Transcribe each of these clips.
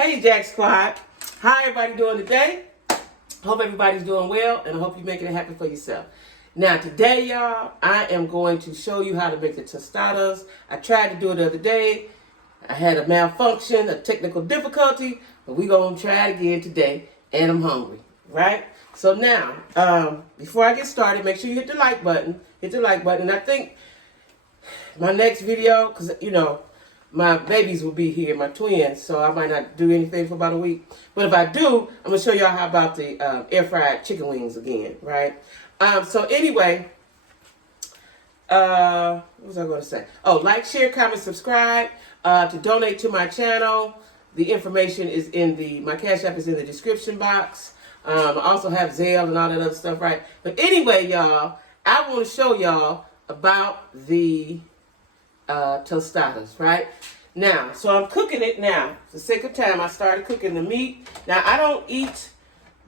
Hey Jack Squad, how everybody doing today? Hope everybody's doing well, and I hope you're making it happen for yourself. Now today, y'all, I am going to show you how to make the tostadas. I tried to do it the other day. I had a malfunction, a technical difficulty, but we're going to try it again today, and I'm hungry, right? So now, before I get started, make sure you hit the like button. Hit the like button. And I think my next video, because, you know, my babies will be here, my twins, so I might not do anything for about a week. But if I do, I'm going to show y'all how about the air-fried chicken wings again, right? So anyway, what was I going to say? Oh, like, share, comment, subscribe. To donate to my channel, the information is in my Cash App is in the description box. I also have Zelle and all that other stuff, right? But anyway, y'all, I want to show y'all about the tostadas, right? Now, so I'm cooking it now. For the sake of time, I started cooking the meat. Now, I don't eat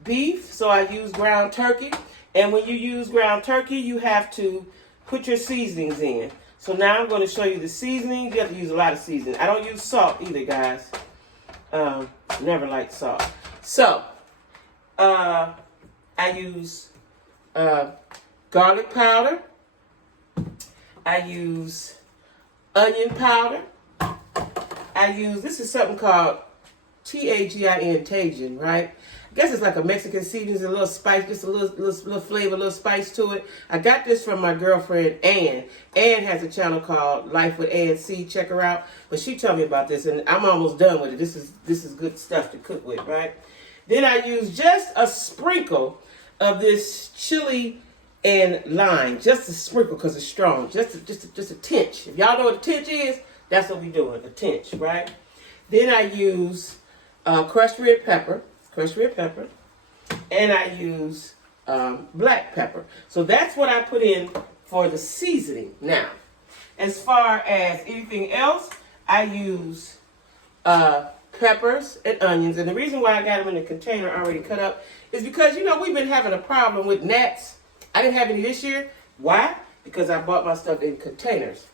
beef, so I use ground turkey. And when you use ground turkey, you have to put your seasonings in. So now I'm going to show you the seasoning. You have to use a lot of seasoning. I don't use salt either, guys. Never liked salt. So, I use garlic powder. I use onion powder. This is something called T-A-G-I-N, Tajin, right? I guess it's like a Mexican seasoning, a little spice, just a little flavor, a little spice to it. I got this from my girlfriend, Ann. Ann has a channel called Life with Ann C. Check her out. But she told me about this, and I'm almost done with it. This is good stuff to cook with, right? Then I use just a sprinkle of this chili and lime. Just a sprinkle because it's strong. Just a tinge. If y'all know what a tinge is, that's what we're doing, a tinge, right? Then I use crushed red pepper. And I use black pepper. So that's what I put in for the seasoning. Now, as far as anything else, I use peppers and onions. And the reason why I got them in a container already cut up is because, you know, we've been having a problem with gnats. I didn't have any this year. Why? Because I bought my stuff in containers.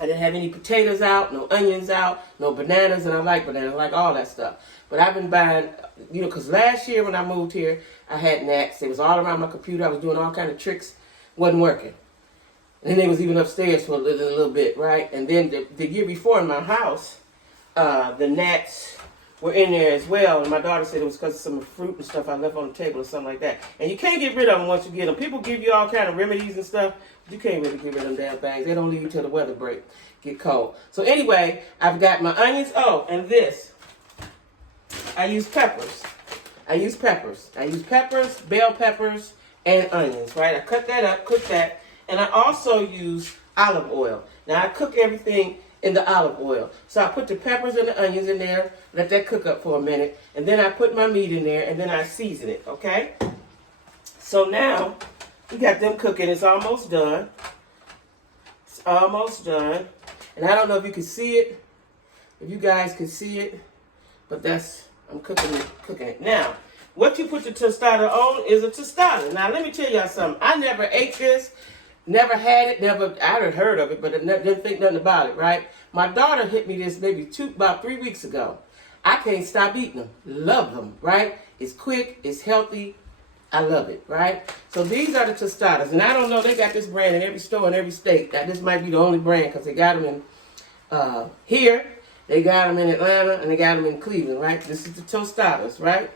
I didn't have any potatoes out, no onions out, no bananas, and I like bananas, I like all that stuff. But I've been buying, you know, because last year when I moved here, I had gnats. It was all around my computer. I was doing all kind of tricks. Wasn't working. And then they was even upstairs for a little bit, right? And then the year before in my house, the gnats were in there as well. And my daughter said it was because of some fruit and stuff I left on the table or something like that. And you can't get rid of them once you get them. People give you all kind of remedies and stuff. But you can't really get rid of them damn things. They don't leave you till the weather break, get cold. So anyway, I've got my onions. Oh, and this. I use peppers. I use peppers, bell peppers, and onions, right? I cut that up, cook that. And I also use olive oil. Now, I cook everything in the olive oil. So I put the peppers and the onions in there, let that cook up for a minute, and then I put my meat in there, and then I season it, okay? So now, we got them cooking. It's almost done. It's almost done. And I don't know if you can see it, if you guys can see it, but I'm cooking it. Now, what you put the tostada on is a tostada. Now, let me tell y'all something. I never ate this. Never had it, I had heard of it, but I didn't think nothing about it, right? My daughter hit me this maybe about 3 weeks ago. I can't stop eating them. Love them, right? It's quick, it's healthy. I love it, right? So these are the tostadas. And I don't know, they got this brand in every store in every state. Now, this might be the only brand because they got them in here, they got them in Atlanta, and they got them in Cleveland, right? This is the tostadas, right?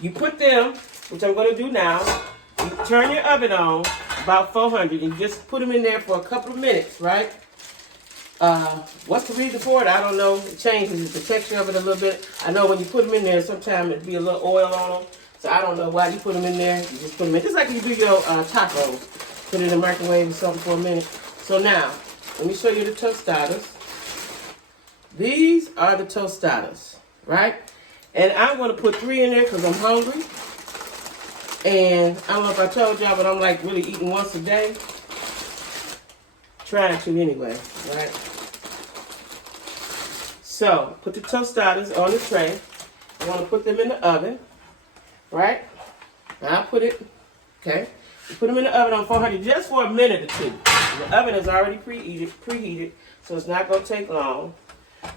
You put them, which I'm going to do now, you turn your oven on, about 400, and just put them in there for a couple of minutes, right? What's the reason for it? I don't know. It changes the texture of it a little bit. I know when you put them in there, sometimes it'd be a little oil on them. So I don't know why you put them in there. You just put them in. Just like you do your tacos. Put it in the microwave or something for a minute. So now, let me show you the tostadas. These are the tostadas, right? And I'm going to put 3 in there because I'm hungry. And I don't know if I told y'all, but I'm like really eating once a day. Trying to anyway, right? So, put the tostadas on the tray. I'm going to put them in the oven, right? Now I put it, okay? You put them in the oven on 400 just for a minute or two. The oven is already preheated, so it's not going to take long.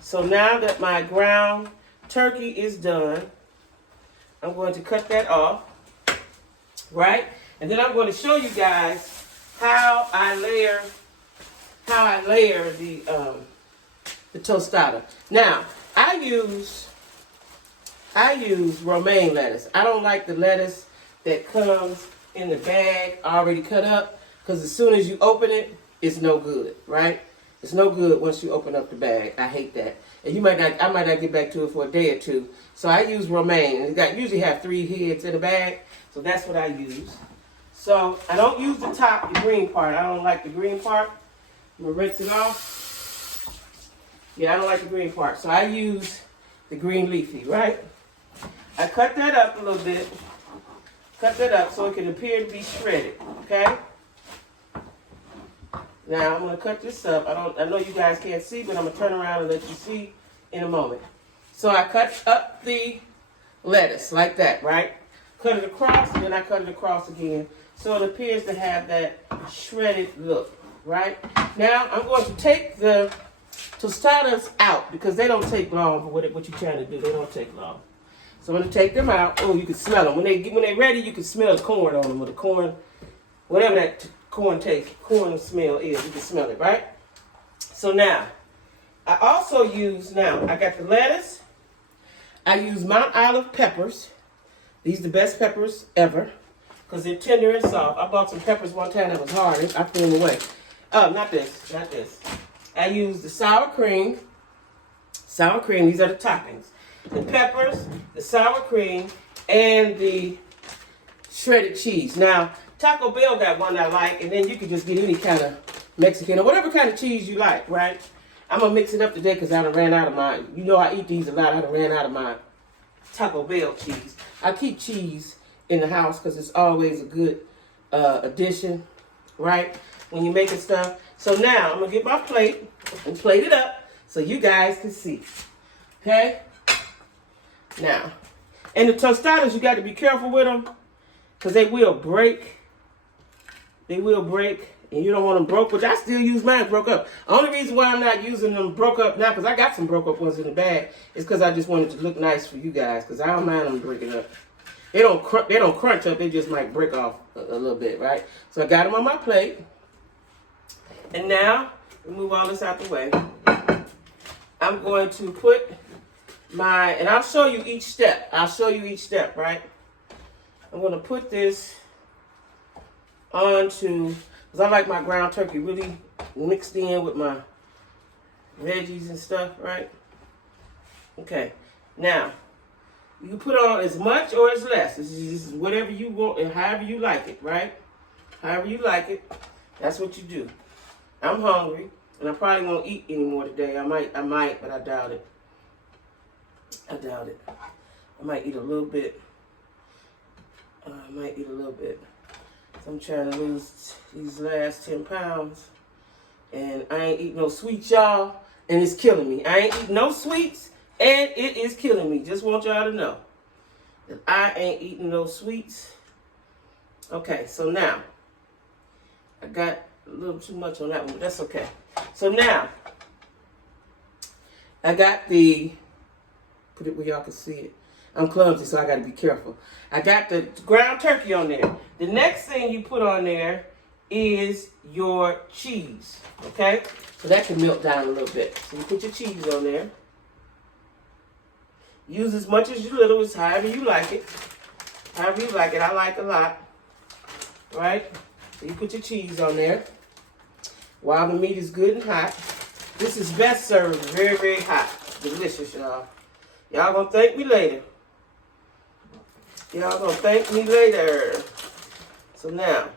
So now that my ground turkey is done, I'm going to cut that off, right? And then I'm going to show you guys how I layer the tostada. Now, I use romaine lettuce. I don't like the lettuce that comes in the bag already cut up, because as soon as you open it, it's no good, right? It's no good once you open up the bag. I hate that. And I might not get back to it for a day or two. So I use romaine, and usually have 3 heads in the bag, so that's what I use. So I don't use the top, the green part. I don't like the green part. I'm gonna rinse it off. Yeah, I don't like the green part, so I use the green leafy, right? I cut that up a little bit. Cut that up so it can appear to be shredded, okay? Now I'm gonna cut this up. I know you guys can't see, but I'm gonna turn around and let you see in a moment. So I cut up the lettuce like that, right? Cut it across, and then I cut it across again, so it appears to have that shredded look, right? Now I'm going to take the tostadas out because they don't take long for what you're trying to do. They don't take long. So I'm gonna take them out. Oh, you can smell them when they're ready. You can smell the corn on them, or the corn, whatever that corn smell is. You can smell it, right? So now, I also use I got the lettuce. I use Mount Olive peppers. These are the best peppers ever because they're tender and soft. I bought some peppers one time that was hard. I threw them away. Oh, not this. I use the sour cream. Sour cream. These are the toppings. The peppers, the sour cream, and the shredded cheese. Now, Taco Bell got one I like, and then you can just get any kind of Mexican or whatever kind of cheese you like, right? I'm going to mix it up today because I done ran out of my, I eat these a lot. I done ran out of my Taco Bell cheese. I keep cheese in the house because it's always a good addition, right? When you're making stuff. So now, I'm going to get my plate and plate it up so you guys can see. Okay? Now, and the tostadas, you got to be careful with them because they will break. They will break, and you don't want them broke, but I still use mine broke up. The only reason why I'm not using them broke up now, because I got some broke up ones in the bag, is because I just wanted to look nice for you guys, because I don't mind them breaking up. They don't crunch up, they just might break off a little bit, right? So I got them on my plate. And now, we move all this out the way. I'm going to put and I'll show you each step. Right? I'm going to put this onto, because I like my ground turkey really mixed in with my veggies and stuff, right? Okay. Now, you can put on as much or as less. This is whatever you want and however you like it, right? However you like it, that's what you do. I'm hungry, and I probably won't eat anymore today. I might, but I doubt it. I might eat a little bit. So I'm trying to lose these last 10 pounds. And I ain't eating no sweets, y'all. And it's killing me. I ain't eating no sweets. And it is killing me. Just want y'all to know that I ain't eating no sweets. Okay, so now. I got a little too much on that one, but that's okay. So now. I got put it where y'all can see it. I'm clumsy, so I got to be careful. I got the ground turkey on there. The next thing you put on there is your cheese, okay? So that can melt down a little bit. So you put your cheese on there. Use as much as you little, as however you like it. However you like it. I like a lot, right? So you put your cheese on there while the meat is good and hot. This is best served very, very hot. Delicious, y'all. Y'all gonna thank me later. So now,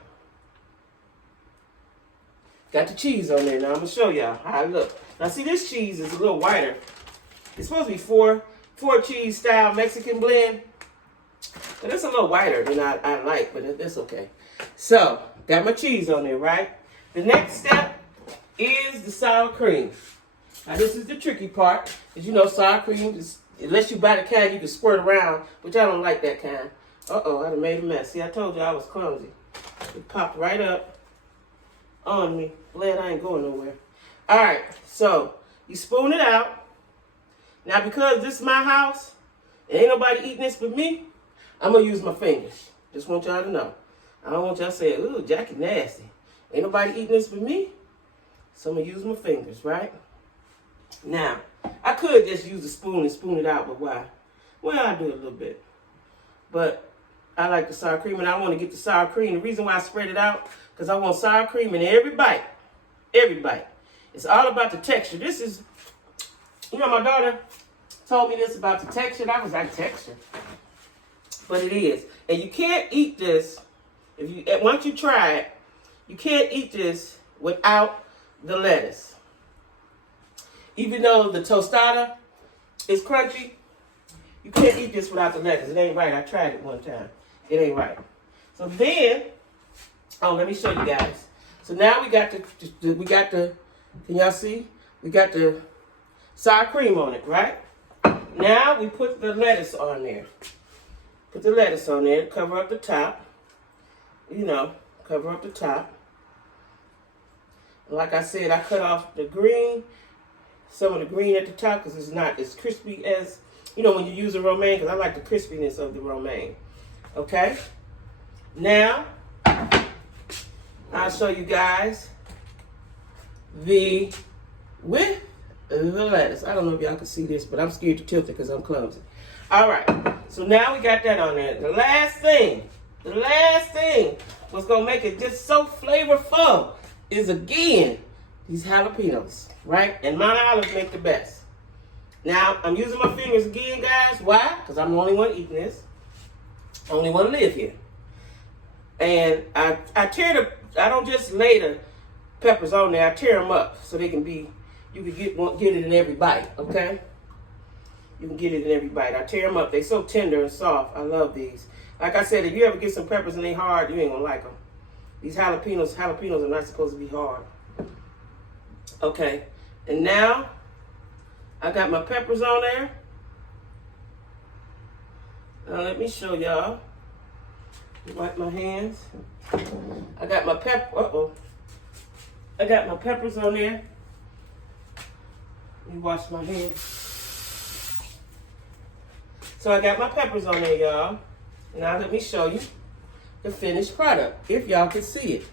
got the cheese on there. Now I'm gonna show y'all how it looks. Now see, this cheese is a little whiter. It's supposed to be four cheese style Mexican blend, but it's a little whiter than I like, but it's okay. So, got my cheese on there, right? The next step is the sour cream. Now this is the tricky part, because sour cream is, unless you buy the kind you can squirt around, which I don't like that kind. Uh-oh, I done made a mess. See, I told you I was clumsy. It popped right up on me. Glad I ain't going nowhere. All right, so you spoon it out. Now, because this is my house, and ain't nobody eating this but me, I'm going to use my fingers. Just want y'all to know. I don't want y'all to say, ooh, Jackie nasty. Ain't nobody eating this but me. So I'm going to use my fingers, right? Now, I could just use a spoon and spoon it out, but why? Well, I'll do it a little bit. But I like the sour cream, and I want to get the sour cream. The reason why I spread it out, because I want sour cream in every bite. Every bite. It's all about the texture. This is, you know, my daughter told me this about the texture. I was like, texture? But it is. And you can't eat this, once you try it, you can't eat this without the lettuce. Even though the tostada is crunchy, you can't eat this without the lettuce. It ain't right. I tried it one time. It ain't right. So then, let me show you guys. So now we got the, can y'all see? We got the sour cream on it, right? Now we put the lettuce on there. Put the lettuce on there, cover up the top. You know, cover up the top. Like I said, I cut off the green, some of the green at the top, because it's not as crispy as, you know, when you use a romaine, because I like the crispiness of the romaine. Okay? Now, I'll show you guys with the lettuce. I don't know if y'all can see this, but I'm scared to tilt it because I'm clumsy. All right. So now we got that on there. The last thing what's going to make it just so flavorful is, again, these jalapenos, right? And Mount Olive make the best. Now, I'm using my fingers again, guys. Why? Because I'm the only one eating this. Only one to live here. And I don't just lay the peppers on there. I tear them up so they can be, you can get it in every bite, okay? You can get it in every bite. I tear them up. They're so tender and soft. I love these. Like I said, if you ever get some peppers and they hard, you ain't gonna like them. These jalapenos are not supposed to be hard. Okay, and now I got my peppers on there. Now let me show y'all. Wipe my hands. I got my I got my peppers on there. Let me wash my hands. So I got my peppers on there, y'all. Now let me show you the finished product, if y'all can see it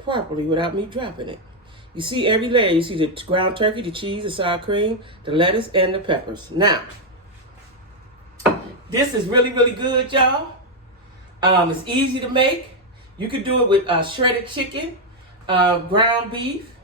properly without me dropping it. You see every layer. You see the ground turkey, the cheese, the sour cream, the lettuce, and the peppers. Now, this is really, really good, y'all. It's easy to make. You could do it with shredded chicken, ground beef,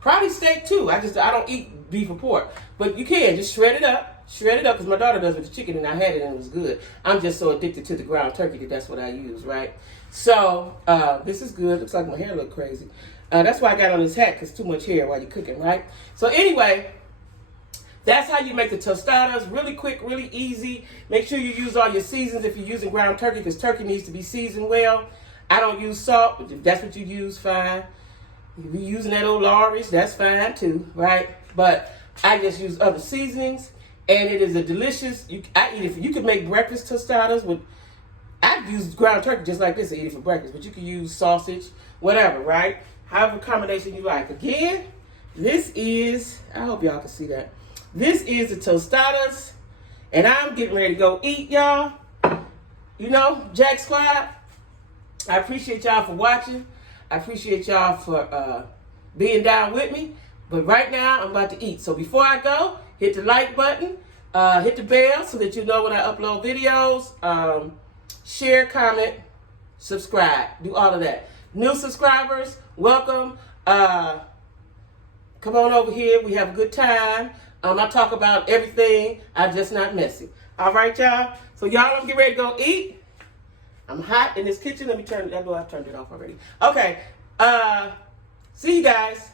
probably steak too. I don't eat beef or pork, but you can just shred it up. Shred it up, because my daughter does with the chicken, and I had it and it was good. I'm just so addicted to the ground turkey that that's what I use, right? So, this is good. Looks like my hair look crazy. That's why I got on this hat, because too much hair while you're cooking, right? So anyway, that's how you make the tostadas. Really quick, really easy. Make sure you use all your seasons if you're using ground turkey, because turkey needs to be seasoned well. I don't use salt, but if that's what you use, fine. If you're using that old Lawry's, that's fine too, right? But I just use other seasonings. And it is a delicious, I eat it you could make breakfast tostadas with, I use ground turkey just like this to eat it for breakfast, but you can use sausage, whatever, right? However combination you like. Again, this is, I hope y'all can see that. This is the tostadas, and I'm getting ready to go eat, y'all. You know, Jack Squad, I appreciate y'all for watching. I appreciate y'all for being down with me. But right now, I'm about to eat. So before I go, hit the like button, hit the bell so that you know when I upload videos, share, comment, subscribe, do all of that. New subscribers, welcome. Come on over here. We have a good time. I talk about everything. I'm just not messy. All right, y'all? So y'all, I'm getting ready to go eat. I'm hot in this kitchen. Let me turn it. I know I've turned it off already. Okay. See you guys.